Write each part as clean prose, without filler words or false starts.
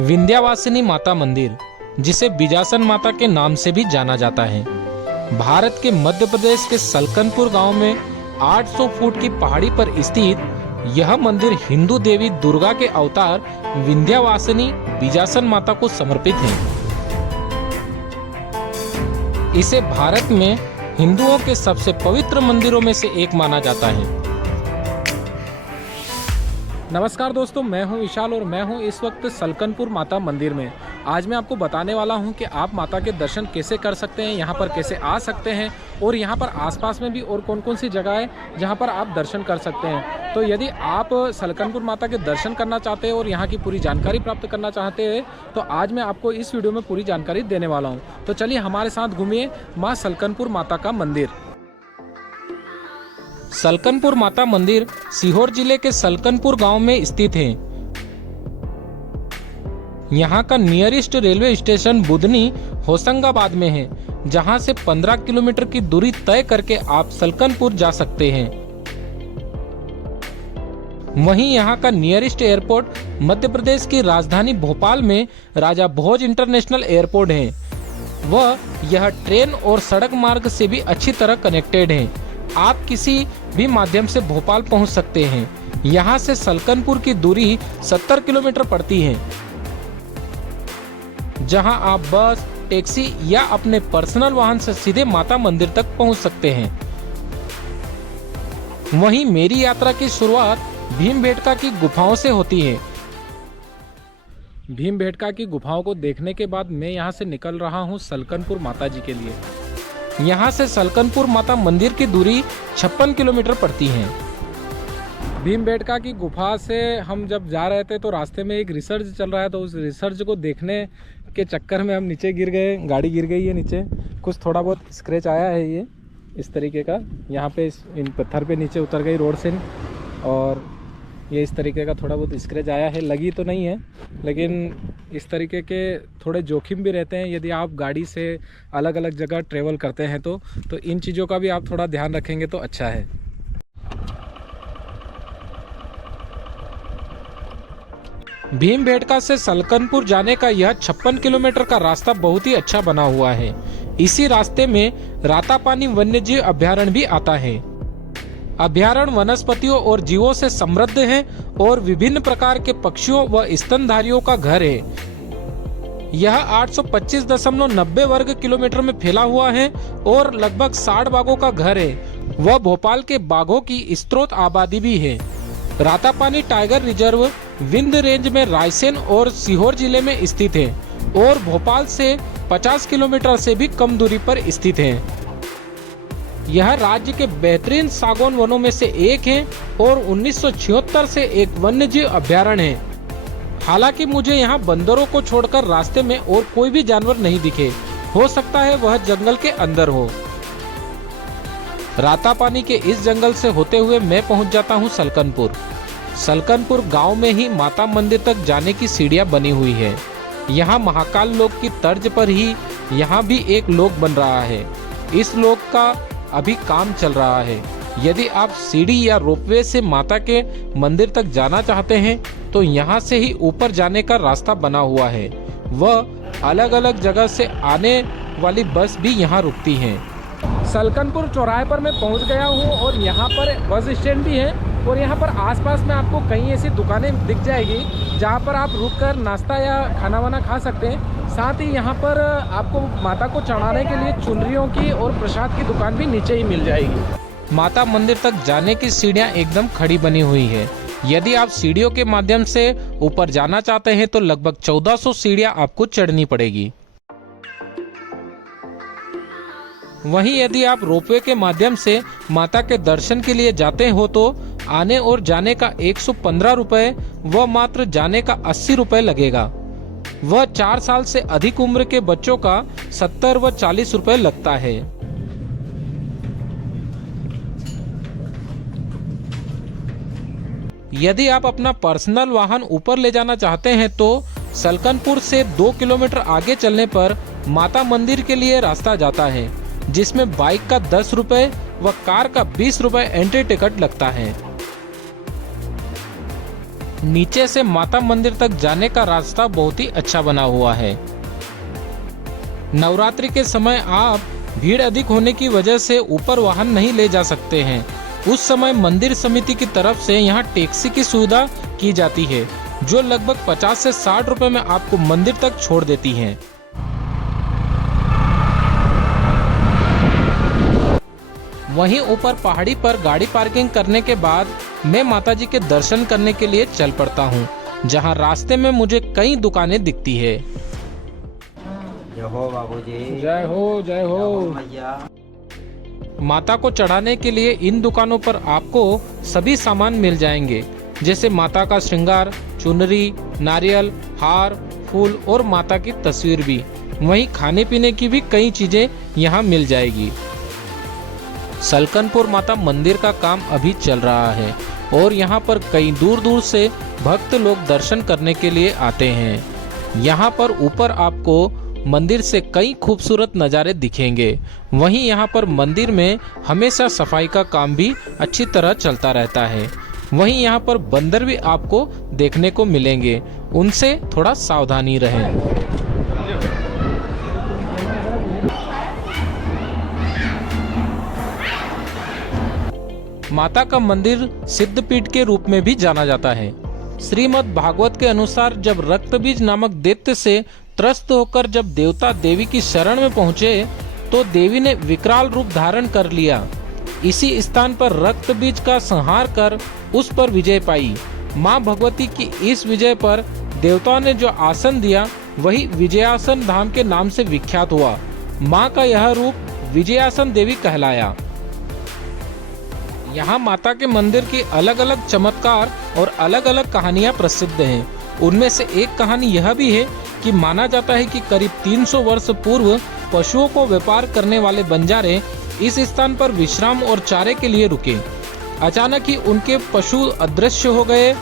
विंध्यवासिनी माता मंदिर, जिसे बिजासन माता के नाम से भी जाना जाता है, भारत के मध्य प्रदेश के सलकनपुर गांव में 800 फुट की पहाड़ी पर स्थित यह मंदिर हिंदू देवी दुर्गा के अवतार विंध्यवासिनी बिजासन माता को समर्पित है। इसे भारत में हिंदुओं के सबसे पवित्र मंदिरों में से एक माना जाता है। नमस्कार दोस्तों, मैं हूं विशाल और मैं हूं इस वक्त सलकनपुर माता मंदिर में। आज मैं आपको बताने वाला हूं कि आप माता के दर्शन कैसे कर सकते हैं, यहां पर कैसे आ सकते हैं और यहां पर आसपास में भी और कौन कौन सी जगह है जहां पर आप दर्शन कर सकते हैं। तो यदि आप सलकनपुर माता के दर्शन करना चाहते हैं और यहां की पूरी जानकारी प्राप्त करना चाहते हैं तो आज मैं आपको इस वीडियो में पूरी जानकारी देने वाला हूँ। तो चलिए हमारे साथ घूमिए माँ सलकनपुर माता का मंदिर। सलकनपुर माता मंदिर सीहोर जिले के सलकनपुर गांव में स्थित है। यहां का nearest railway station Budhni Hoshangabad में है, जहां से 15 किलोमीटर की दूरी तय करके आप सलकनपुर जा सकते हैं। वहीं यहां का नियरेस्ट एयरपोर्ट मध्य प्रदेश की राजधानी भोपाल में राजा भोज इंटरनेशनल एयरपोर्ट है। यह ट्रेन और सड़क मार्ग से भी अच्छी तरह कनेक्टेड है। आप किसी भी माध्यम से भोपाल पहुंच सकते हैं। यहां से सलकनपुर की दूरी 70 किलोमीटर पड़ती है, जहां आप बस, टैक्सी या अपने पर्सनल वाहन से सीधे माता मंदिर तक पहुंच सकते हैं। वहीं मेरी यात्रा की शुरुआत भीमबेटका की गुफाओं से होती है। भीमबेटका की गुफाओं को देखने के बाद मैं यहां से निकल रहा हूं सलकनपुर माता जी के लिए। यहाँ से सलकनपुर माता मंदिर की दूरी 56 किलोमीटर पड़ती है। भीमबेटका की गुफा से हम जब जा रहे थे तो रास्ते में एक रिसर्च चल रहा है, तो उस रिसर्च को देखने के चक्कर में हम नीचे गिर गए। गाड़ी गिर गई है नीचे, कुछ थोड़ा बहुत स्क्रैच आया है ये इस तरीके का। यहाँ पे इन पत्थर पे नीचे उतर गई रोड से और ये इस तरीके का थोड़ा बहुत स्क्रैच आया है। लगी तो नहीं है, लेकिन इस तरीके के थोड़े जोखिम भी रहते हैं यदि आप गाड़ी से अलग अलग जगह ट्रेवल करते हैं तो इन चीज़ों का भी आप थोड़ा ध्यान रखेंगे तो अच्छा है। भीमबेटका से सलकनपुर जाने का यह 56 किलोमीटर का रास्ता बहुत ही अच्छा बना हुआ है। इसी रास्ते में रातापानी वन्यजीव अभ्यारण्य भी आता है। अभ्यारण्य वनस्पतियों और जीवों से समृद्ध है और विभिन्न प्रकार के पक्षियों व स्तनधारियों का घर है। यह 825.90 वर्ग किलोमीटर में फैला हुआ है और लगभग 60 बाघों का घर है। वह भोपाल के बाघों की स्रोत आबादी भी है। Ratapani tiger reserve Vindhya range में रायसेन और सीहोर जिले में स्थित है और भोपाल से 50 किलोमीटर से भी कम दूरी पर स्थित है। यह राज्य के बेहतरीन सागौन वनों में से एक है और 1976 से एक वन्यजीव अभ्यारण्य है। हालांकि मुझे यहाँ बंदरों को छोड़कर रास्ते में और कोई भी जानवर नहीं दिखे। हो सकता है वह जंगल के अंदर हो। रातापानी के इस जंगल से होते हुए मैं पहुँच जाता हूँ सलकनपुर। सलकनपुर गांव में ही माता मंदिर तक जाने की सीढ़ियाँ बनी हुई है। यहाँ महाकाल लोक की तर्ज पर ही यहाँ भी एक लोक बन रहा है। इस लोक का अभी काम चल रहा है। यदि आप सीढ़ी या रोपवे से माता के मंदिर तक जाना चाहते हैं तो यहाँ से ही ऊपर जाने का रास्ता बना हुआ है। वह अलग अलग जगह से आने वाली बस भी यहाँ रुकती हैं। सलकनपुर चौराहे पर मैं पहुँच गया हूँ और यहाँ पर बस स्टैंड भी है और यहाँ पर आसपास में आपको कई ऐसी दुकानें दिख जाएगी जहाँ पर आप रुककर नाश्ता या खाना वाना खा सकते हैं। साथ ही यहाँ पर आपको माता को चढ़ाने के लिए चुनरियों की और प्रसाद की दुकान भी नीचे ही मिल जाएगी। माता मंदिर तक जाने की सीढ़ियाँ एकदम खड़ी बनी हुई है। यदि आप सीढ़ियों के माध्यम से ऊपर जाना चाहते हैं तो लगभग 1400 सीढ़ियाँ आपको चढ़नी पड़ेगी। वहीं यदि आप रोपवे के माध्यम से माता के दर्शन के लिए जाते हो तो आने और जाने का 115 रुपए व मात्र जाने का 80 रुपए लगेगा। वह 4 साल से अधिक उम्र के बच्चों का 70 व 40 रुपए लगता है। यदि आप अपना पर्सनल वाहन ऊपर ले जाना चाहते हैं तो सलकनपुर से 2 किलोमीटर आगे चलने पर माता मंदिर के लिए रास्ता जाता है, जिसमें बाइक का 10 रुपए व कार का 20 रुपए एंट्री टिकट लगता है। नीचे से माता मंदिर तक जाने का रास्ता बहुत ही अच्छा बना हुआ है। नवरात्रि के समय आप भीड़ अधिक होने की वजह से ऊपर वाहन नहीं ले जा सकते हैं। उस समय मंदिर समिति की तरफ से यहाँ टैक्सी की सुविधा की जाती है, जो लगभग 50 से 60 रुपए में आपको मंदिर तक छोड़ देती है। वहीं ऊपर पहाड़ी पर गाड़ी पार्किंग करने के बाद मैं माताजी के दर्शन करने के लिए चल पड़ता हूँ, जहाँ रास्ते में मुझे कई दुकानें दिखती है। जय हो बाबूजी। जय हो, जय हो मैया। माता को चढ़ाने के लिए इन दुकानों पर आपको सभी सामान मिल जाएंगे, जैसे माता का श्रृंगार, चुनरी, नारियल, हार, फूल और माता की तस्वीर भी। वहीं खाने पीने की भी कई चीजें यहाँ मिल जाएगी। सलकनपुर माता मंदिर का काम अभी चल रहा है और यहाँ पर कई दूर दूर से भक्त लोग दर्शन करने के लिए आते हैं। यहाँ पर ऊपर आपको मंदिर से कई खूबसूरत नज़ारे दिखेंगे। वहीं यहाँ पर मंदिर में हमेशा सफाई का काम भी अच्छी तरह चलता रहता है। वहीं यहाँ पर बंदर भी आपको देखने को मिलेंगे, उनसे थोड़ा सावधानी रहें। माता का मंदिर सिद्धपीठ के रूप में भी जाना जाता है। श्रीमद् भागवत के अनुसार जब रक्त बीज नामक दैत्य से त्रस्त होकर जब देवता देवी की शरण में पहुंचे तो देवी ने विकराल रूप धारण कर लिया। इसी स्थान पर रक्त बीज का संहार कर उस पर विजय पाई। मां भगवती की इस विजय पर देवताओं ने जो आसन दिया वही विजयासन धाम के नाम से विख्यात हुआ। मां का यह रूप विजयासन देवी कहलाया। यहाँ माता के मंदिर की अलग अलग चमत्कार और अलग अलग कहानियाँ प्रसिद्ध हैं। उनमें से एक कहानी यह भी है कि माना जाता है कि करीब 300 वर्ष पूर्व पशुओं को व्यापार करने वाले बंजारे इस स्थान पर विश्राम और चारे के लिए रुके। अचानक ही उनके पशु अदृश्य हो गए।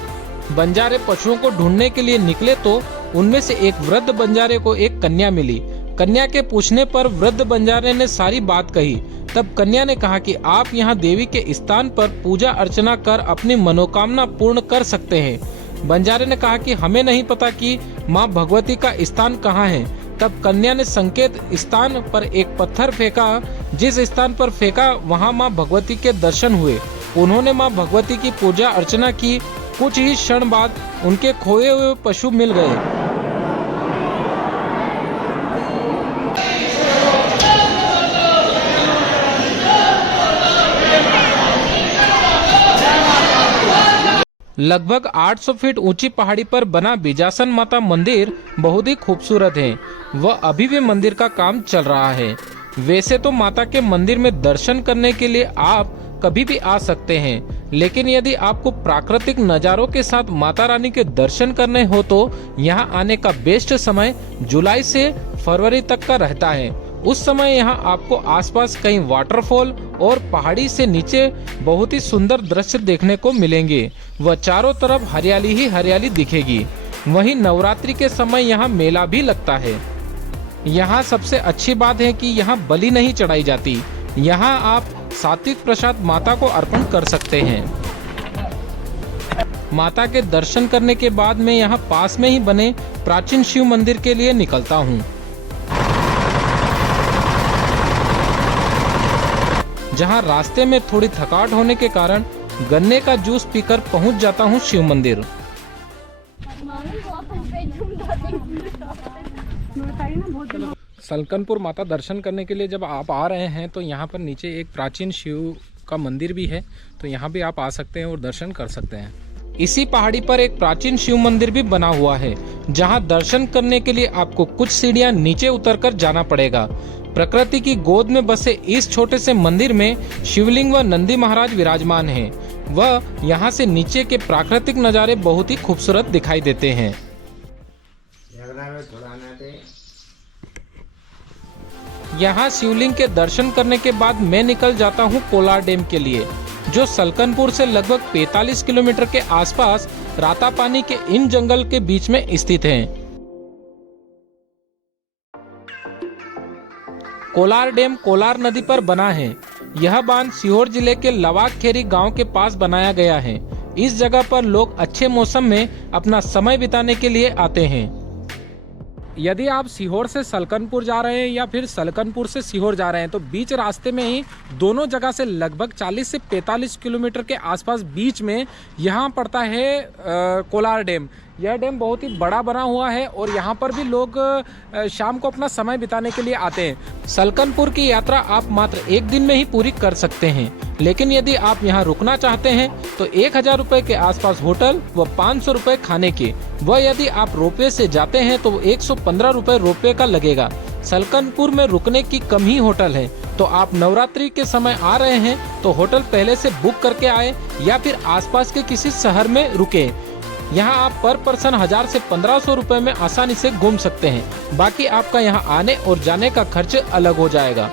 बंजारे पशुओं को ढूंढने के लिए निकले तो उनमें से एक वृद्ध बंजारे को एक कन्या मिली। कन्या के पूछने पर वृद्ध बंजारे ने सारी बात कही। तब कन्या ने कहा कि आप यहाँ देवी के स्थान पर पूजा अर्चना कर अपनी मनोकामना पूर्ण कर सकते हैं। बंजारे ने कहा कि हमें नहीं पता कि माँ भगवती का स्थान कहाँ है। तब कन्या ने संकेत स्थान पर एक पत्थर फेंका। जिस स्थान पर फेंका वहाँ माँ भगवती के दर्शन हुए। उन्होंने माँ भगवती की पूजा अर्चना की। कुछ ही क्षण बाद उनके खोए हुए पशु मिल गए। लगभग 800 फीट ऊंची पहाड़ी पर बना बिजासन माता मंदिर बहुत ही खूबसूरत है। वह अभी भी मंदिर का काम चल रहा है। वैसे तो माता के मंदिर में दर्शन करने के लिए आप कभी भी आ सकते हैं, लेकिन यदि आपको प्राकृतिक नज़ारों के साथ माता रानी के दर्शन करने हो तो यहाँ आने का बेस्ट समय जुलाई से फरवरी तक का रहता है। उस समय यहाँ आपको आसपास कई वाटरफॉल और पहाड़ी से नीचे बहुत ही सुंदर दृश्य देखने को मिलेंगे। वह चारों तरफ हरियाली ही हरियाली दिखेगी। वहीं नवरात्रि के समय यहाँ मेला भी लगता है। यहाँ सबसे अच्छी बात है कि यहाँ बलि नहीं चढ़ाई जाती। यहाँ आप सात्विक प्रसाद माता को अर्पण कर सकते हैं। माता के दर्शन करने के बाद मैं यहाँ पास में ही बने प्राचीन शिव मंदिर के लिए निकलता हूँ, जहाँ रास्ते में थोड़ी थकावट होने के कारण गन्ने का जूस पीकर पहुँच जाता हूँ शिव मंदिर। सलकनपुर माता दर्शन करने के लिए जब आप आ रहे हैं तो यहाँ पर नीचे एक प्राचीन शिव का मंदिर भी है, तो यहाँ भी आप आ सकते हैं और दर्शन कर सकते हैं। इसी पहाड़ी पर एक प्राचीन शिव मंदिर भी बना हुआ है, जहाँ दर्शन करने के लिए आपको कुछ सीढ़ियाँ नीचे उतरकर जाना पड़ेगा। प्रकृति की गोद में बसे इस छोटे से मंदिर में शिवलिंग व नंदी महाराज विराजमान हैं। वह यहाँ से नीचे के प्राकृतिक नज़ारे बहुत ही खूबसूरत दिखाई देते हैं। यहाँ शिवलिंग के दर्शन करने के बाद मैं निकल जाता हूँ कोलार डैम के लिए, जो सलकनपुर से लगभग 45 किलोमीटर के आसपास रातापानी के इन जंगल के बीच में स्थित है। कोलार डैम कोलार नदी पर बना है। यह बांध सीहोर जिले के लवाक खेरी गांव के पास बनाया गया है। इस जगह पर लोग अच्छे मौसम में अपना समय बिताने के लिए आते हैं। यदि आप सीहोर से सलकनपुर जा रहे हैं या फिर सलकनपुर से सीहोर जा रहे हैं तो बीच रास्ते में ही दोनों जगह से लगभग 40 से 45 किलोमीटर के आसपास बीच में यहाँ पड़ता है कोलार डैम। यह डैम बहुत ही बड़ा बना हुआ है और यहाँ पर भी लोग शाम को अपना समय बिताने के लिए आते हैं। सलकनपुर की यात्रा आप मात्र एक दिन में ही पूरी कर सकते हैं, लेकिन यदि आप यहाँ रुकना चाहते हैं तो 1000 रुपए के आसपास होटल व 500 रुपए खाने के, व यदि आप रोपवे से जाते हैं तो 115 रुपए रोपवे का लगेगा। सलकनपुर में रुकने की कम ही होटल है, तो आप नवरात्रि के समय आ रहे हैं तो होटल पहले से बुक करके आए या फिर आसपास के किसी शहर में रुके। यहाँ आप पर पर्सन 1000 से 1500 रुपए में आसानी से घूम सकते हैं। बाकी आपका यहाँ आने और जाने का खर्च अलग हो जाएगा।